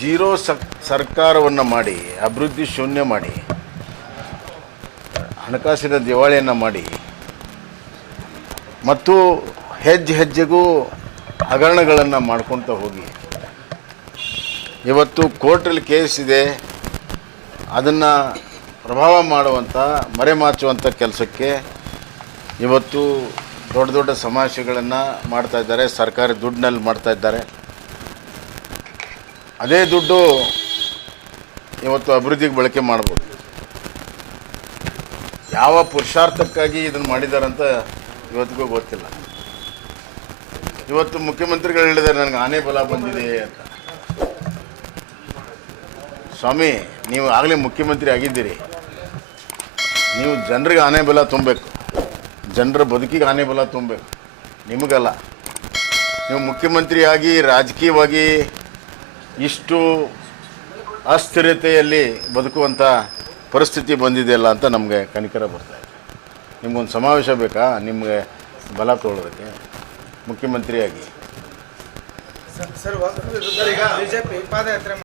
Zero ಸರ್ಕಾರವನ್ನು ಮಾಡಿ, ಅಭಿವೃದ್ಧಿ ಶೂನ್ಯ ಮಾಡಿ, ಹಣಕಾಸಿನ ದಿವಾಳಿಯನ್ನು ಮಾಡಿ ಮತ್ತು ಹೆಜ್ಜೆ ಹೆಜ್ಜೆಗೂ ಹಗರಣಗಳನ್ನು ಮಾಡ್ಕೊತ ಹೋಗಿ ಇವತ್ತು ಕೋರ್ಟಲ್ಲಿ ಕೇಸ್ ಇದೆ, ಅದನ್ನು ಪ್ರಭಾವ ಮಾಡುವಂಥ, ಮರೆಮಾಚುವಂಥ ಕೆಲಸಕ್ಕೆ ಇವತ್ತು ದೊಡ್ಡ ದೊಡ್ಡ ಸಮಾವೇಶಗಳನ್ನು ಮಾಡ್ತಾಯಿದ್ದಾರೆ. ಸರ್ಕಾರಿ ದುಡ್ಡಿನಲ್ಲಿ ಮಾಡ್ತಾಯಿದ್ದಾರೆ. ಅದೇ ದುಡ್ಡು ಇವತ್ತು ಅಭಿವೃದ್ಧಿಗೆ ಬಳಕೆ ಮಾಡ್ಬೋದು. ಯಾವ ಪುರುಷಾರ್ಥಕ್ಕಾಗಿ ಇದನ್ನು ಮಾಡಿದಾರಂತ ಇವತ್ತಿಗೂ ಗೊತ್ತಿಲ್ಲ. ಇವತ್ತು ಮುಖ್ಯಮಂತ್ರಿಗಳು ಹೇಳಿದ್ದಾರೆ ನನಗೆ ಆನೆ ಬಲ ಬಂದಿದೆ ಅಂತ. ಸ್ವಾಮಿ, ನೀವು ಆಗಲೇ ಮುಖ್ಯಮಂತ್ರಿ ಆಗಿದ್ದೀರಿ, ನೀವು ಜನರಿಗೆ ಆನೆ ಬಲ ತುಂಬಬೇಕು, ಜನರ ಬದುಕಿಗೆ ಆನೆ ಬಲ ತುಂಬಬೇಕು, ನಿಮಗಲ್ಲ. ನೀವು ಮುಖ್ಯಮಂತ್ರಿಯಾಗಿ ರಾಜಕೀಯವಾಗಿ ಇಷ್ಟು ಅಸ್ಥಿರತೆಯಲ್ಲಿ ಬದುಕುವಂಥ ಪರಿಸ್ಥಿತಿ ಬಂದಿದೆಯಲ್ಲ ಅಂತ ನಮಗೆ ಕನಿಕರ ಬರ್ತಾಯಿದೆ. ನಿಮ್ಗೊಂದು ಸಮಾವೇಶ ಬೇಕಾ ನಿಮಗೆ ಬಲ ತೋಳೋದಕ್ಕೆ ಮುಖ್ಯಮಂತ್ರಿಯಾಗಿ? ಸರ್, ಬಿಜೆಪಿ ಪಾದಯಾತ್ರೆ